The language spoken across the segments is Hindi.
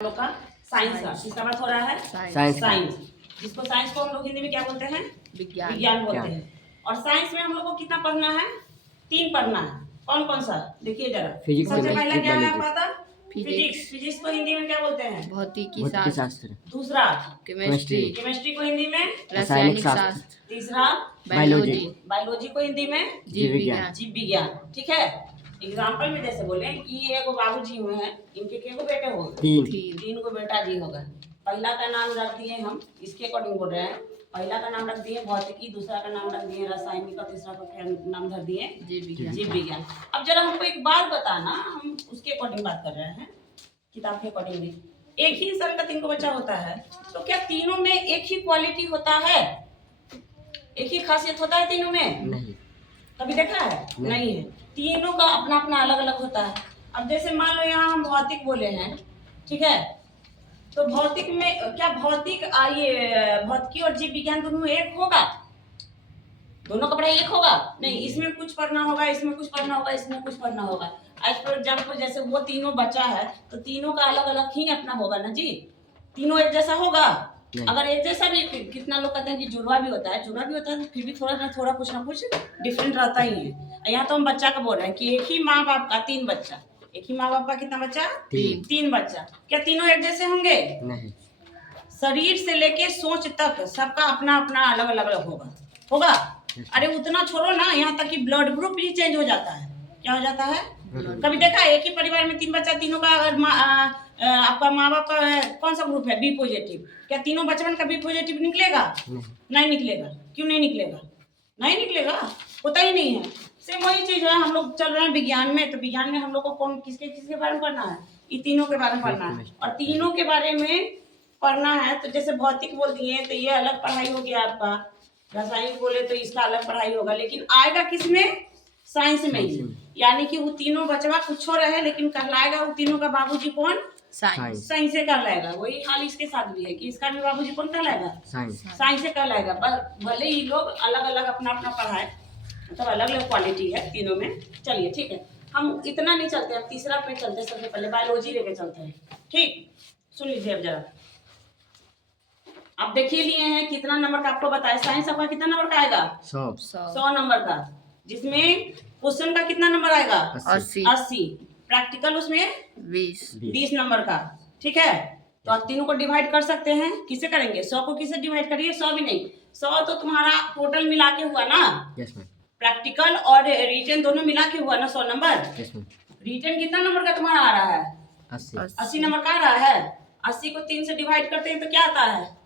लोग का साइंस का किसका बात हो रहा है? साइंस जिसको साइंस को हम लोग हिंदी में क्या बोलते हैं? विज्ञान बोलते हैं। और साइंस में हम लोग को कितना पढ़ना है? 3 पढ़ना है। कौन कौन सा देखिए जरा। सबसे पहला क्या है आपका? फिजिक्स। फिजिक्स को हिंदी में क्या बोलते हैं? भौतिकी शास्त्र। दूसरा केमिस्ट्री। केमिस्ट्री को हिंदी में रासायनिक शास्त्र। तीसरा बायोलॉजी। बायोलॉजी को हिंदी में जीव विज्ञान। जीव विज्ञान। ठीक है। एग्जाम्पल में जैसे बोले कि ये एगो बाबूजी हुए हैं, इनके के बेटे हो गए? 3 को बेटा जी होगा। पहला का नाम रख दिए हम, इसके अकॉर्डिंग बोल रहे हैं। पहला का नाम रख दिए भौतिकी, दूसरा का नाम रख दिए रासायनिक और तीसरा का नाम धर दिए जीव विज्ञान। अब जरा हमको एक बात बताना, हम उसके अकॉर्डिंग बात कर रहे हैं, किताब के अकॉर्डिंग भी। एक ही इंसान का 3 को बच्चा होता है, तो क्या तीनों में एक ही क्वालिटी होता है? एक ही खासियत होता है तीनों में? नहीं। कभी देखा है? नहीं है। तीनों का अपना अपना अलग अलग होता है। अब जैसे मान लो यहाँ हम भौतिक बोले हैं, ठीक है, तो भौतिक में क्या भौतिक भौतिकी और जीव विज्ञान दोनों एक होगा? दोनों का पढ़ाई एक होगा? नहीं, इसमें कुछ पढ़ना होगा, इसमें कुछ पढ़ना होगा, इसमें कुछ पढ़ना होगा। आज फॉर एग्जाम्पल जैसे वो तीनों बच्चा है, तो तीनों का अलग अलग ही अपना होगा ना जी। तीनों एक जैसा होगा? अगर एक जैसा भी, कितना लोग कहते हैं कि जुड़वा भी होता है, जुड़वा भी होता है, तो फिर भी थोड़ा ना कुछ डिफरेंट रहता ही है। यहाँ तो हम बच्चा का बोल रहे हैं कि एक ही माँ बाप का 3 बच्चा। एक ही माँ बाप का कितना बच्चा? 3 बच्चा। क्या तीनों एक जैसे होंगे? नहीं। शरीर से लेके सोच तक सबका अपना अपना अलग अलग होगा। अरे उतना छोड़ो ना, यहाँ तक कि ब्लड ग्रुप भी चेंज हो जाता है। क्या हो जाता है? कभी देखा एक ही परिवार में 3 बच्चा, तीनों का अगर आपका माँ बाप का कौन सा ग्रुप है? B positive. क्या तीनों बचपन का बी पॉजिटिव निकलेगा? नहीं निकलेगा। क्यों नहीं निकलेगा? नहीं निकलेगा, होता ही नहीं है। सेम वही चीज है, हम लोग चल रहे हैं विज्ञान में, तो विज्ञान में हम लोग को किसके बारे में पढ़ना है? ये तीनों के बारे में पढ़ना है। और तीनों के बारे में पढ़ना है, तो जैसे भौतिक बोल दिए तो ये अलग पढ़ाई हो गया आपका, रासायनिक बोले तो इसका अलग पढ़ाई होगा, लेकिन आएगा किसमें? साइंस में ही। यानी कि वो तीनों बचवा कुछ रहे, लेकिन कहलाएगा वो तीनों का बाबूजी कौन? साइंस से कहलाएगा। वही हाल इसके साथ भी है कि इसका भी बाबूजी कौन कहलाएगा? साइंस से कहलाएगा। भले ही लोग अलग अलग अपना अपना पढ़ाए, मतलब अलग अलग क्वालिटी है तीनों में। चलिए ठीक है, हम इतना नहीं चलते, हम तीसरा पे चलते। सबसे पहले बायोलॉजी लेके चलते हैं। ठीक, सुन लीजिए अब जरा। आप देखिए लिए हैं कितना नंबर का आपको बताया। साइंस आपका कितना नंबर का आएगा? 100 नंबर का, जिसमें क्वेश्चन का कितना नंबर आएगा? 80। प्रैक्टिकल उसमें 20 नंबर का। ठीक है, तो आप तीनों को डिवाइड कर सकते हैं। किसे करेंगे? 100 को किसे डिवाइड करिए? 100 भी नहीं, 100 तो तुम्हारा टोटल मिला के हुआ ना। प्रैक्टिकल और रिटन दोनों मिला के हुआ ना 100 नंबर। रिटन कितना नंबर का तुम्हारा आ रहा है? 80 नंबर का आ रहा है। 80 को 3 से डिवाइड करते हैं तो क्या आता है?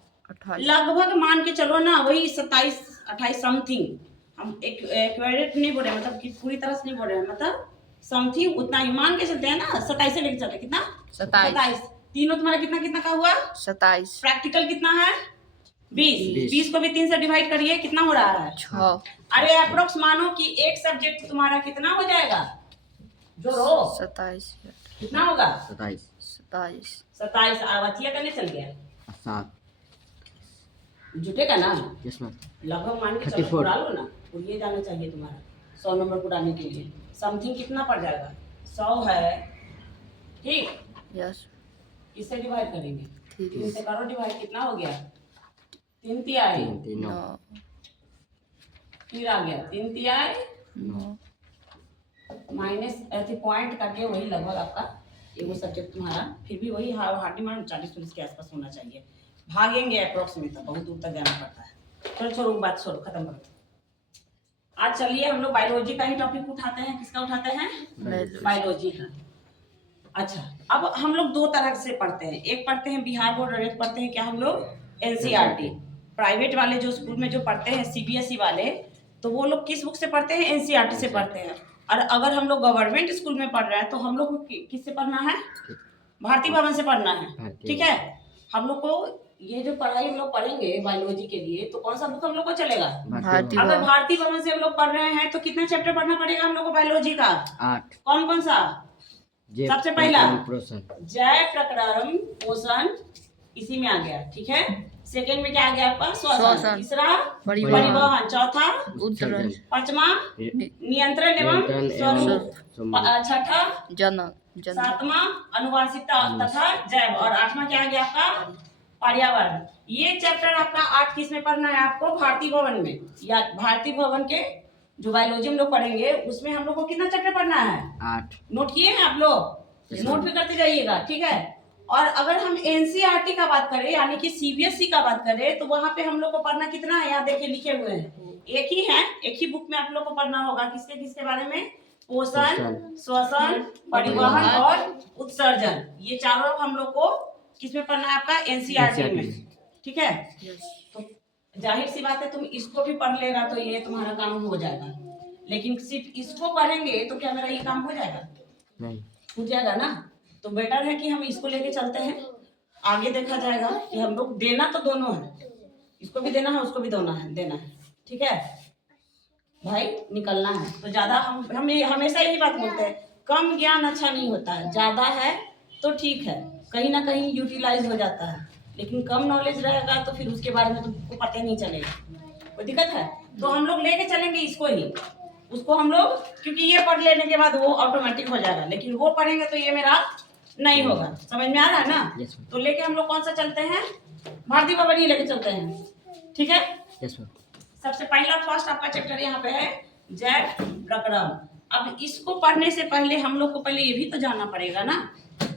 लगभग मान के चलो ना, वही 27-28 समथिंग। हम एक्यूरेट नहीं बोल रहे, मतलब कि पूरी तरह से नहीं बोल रहे हैं, मतलब समथिंग उतना ही मान के चलते हैं ना। 27 से लेके चलते कितना? 27। तीनों तुम्हारा कितना कितना का हुआ? 27। प्रैक्टिकल कितना है? 20 को भी 3 से डिवाइड करिए, कितना हो रहा है? 6। अरे अप्रोक्स मानो कि एक सब्जेक्ट तुम्हारा कितना हो जाएगा? जो 27 कितना होगा? 27। आवतिया करने चल गया, 7 जुटेगा ना? लगभग मान के चलो, उड़ा लो ना, ये जाना चाहिए तुम्हारा 100 नंबर उड़ाने के लिए। समथिंग कितना पड़ जाएगा? 100 है, ठीक? यस। किससे डिवाइड करेंगे? 3 से करो डिवाइड, कितना हो गया? 3 तिहाई 9। फिर आ गया 3 तिहाई 9 माइनस ऐसे पॉइंट करके वही लगभग आपका एगो सब्जेक्ट तुम्हारा फिर भी वही हार्डी मान 40-40 के आसपास होना चाहिए। भागेंगे अप्रोक्सीमेट, बहुत दूर तक जाना पड़ता है। छोड़ो बात, छोड़ो, खत्म करो। आज चलिए हम लोग बायोलॉजी का ही टॉपिक उठाते हैं। किसका उठाते हैं? बायोलॉजी का। अच्छा, अब हम लोग 2 तरह से पढ़ते हैं। एक पढ़ते हैं बिहार बोर्ड, और एक पढ़ते हैं क्या हम लोग? NCERT। प्राइवेट वाले जो स्कूल में जो पढ़ते हैं CBSE वाले, तो वो लोग किस बुक से पढ़ते हैं? NCERT से पढ़ते हैं। और अगर हम लोग गवर्नमेंट स्कूल में पढ़ रहे हैं, तो हम लोग को किससे पढ़ना है? भारतीय भवन से पढ़ना है। ठीक है, हम लोग को ये जो पढ़ाई हम लोग पढ़ेंगे बायोलॉजी के लिए, तो कौन सा बुक हम लोग को चलेगा? अगर भारतीय भवन से हम लोग पढ़ रहे हैं, तो कितने चैप्टर पढ़ना पड़ेगा हम लोग को बायोलॉजी का? 8। कौन कौन सा? सबसे पहला जय प्रकरण पोषण, इसी में आ गया। ठीक है, सेकंड में क्या आ गया आपका? श्वसन। तीसरा परिवहन। चौथा उत्तरण। 5वां नियंत्रण एवं स्वरूप। 6ठा जनक। जनता। 7वां अनुवांशिकता तथा जैव, और 8वां क्या आ गया आपका पर्यावरण। ये चैप्टर आपका 8 किस में पढ़ना है आपको? भारतीय भवन में, या भारतीय भवन के जो बायोलॉजी हम लोग पढ़ेंगे उसमें हम लोग को कितना चैप्टर पढ़ना है? 8। नोट किए हैं आप लोग? नोट भी करते जाइएगा, ठीक है। और अगर हम एनसीईआरटी का बात करें यानी कि सीबीएसई का बात करें तो वहां पे हम लोग को पढ़ना कितना है? यहाँ देखिए लिखे हुए हैं, एक ही है, एक ही बुक में आप लोग को पढ़ना होगा। किसके किसके बारे में? पोषण, श्वसन, परिवहन और उत्सर्जन। ये चारों हम लोग को किसमें पढ़ना है आपका? एनसीईआरटी में, ठीक है। तो जाहिर सी बात है तुम इसको भी पढ़ लेगा तो ये तुम्हारा काम हो जाएगा, लेकिन सिर्फ इसको पढ़ेंगे तो क्या मेरा ये काम हो जाएगा? नहीं हो जाएगा ना। तो बेटर है कि हम इसको लेके चलते हैं, आगे देखा जाएगा कि हम लोग देना तो दोनों है, इसको भी देना है उसको भी देना है, ठीक है भाई, निकलना है। तो ज्यादा हम हमेशा यही बात बोलते हैं, कम ज्ञान अच्छा नहीं होता है, ज्यादा है तो ठीक है, कहीं ना कहीं यूटिलाइज हो जाता है, लेकिन कम नॉलेज रहेगा तो फिर उसके बारे में तुमको पता ही नहीं चलेगा, कोई दिक्कत है। तो हम लोग लेके चलेंगे इसको ही, उसको हम लोग, क्योंकि ये पढ़ लेने के बाद वो ऑटोमेटिक हो जाएगा, लेकिन वो पढ़ेंगे तो ये मेरा नहीं होगा। समझ में आ रहा है ना? Yes, तो लेके हम लोग कौन सा चलते हैं? भारतीय भवन ही लेके चलते हैं, ठीक है। Yes ma'am. सबसे पहला फर्स्ट आपका चैप्टर यहाँ पे है जैव प्रक्रम। अब इसको पढ़ने से पहले हम लोग को पहले ये भी तो जानना पड़ेगा ना,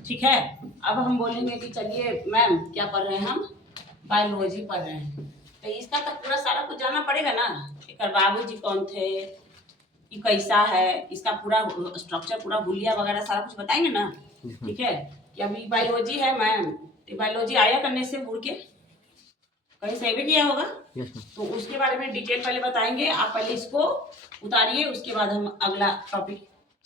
ठीक है। अब हम बोलेंगे कि चलिए मैम क्या पढ़ रहे हैं हम? बायोलॉजी पढ़ रहे हैं, तो इसका तो पूरा सारा कुछ जानना पड़ेगा ना। एक बाबूजी कौन थे, ये कैसा है, इसका पूरा स्ट्रक्चर, पूरा हुलिया वगैरह सारा कुछ बताएंगे ना, ठीक है। कि अभी बायोलॉजी है मैम, तो बायोलॉजी आया करने से उड़ के कहीं से भी किया होगा, तो उसके बारे में डिटेल पहले बताएंगे। आप पहले इसको उतारिए, उसके बाद हम अगला टॉपिक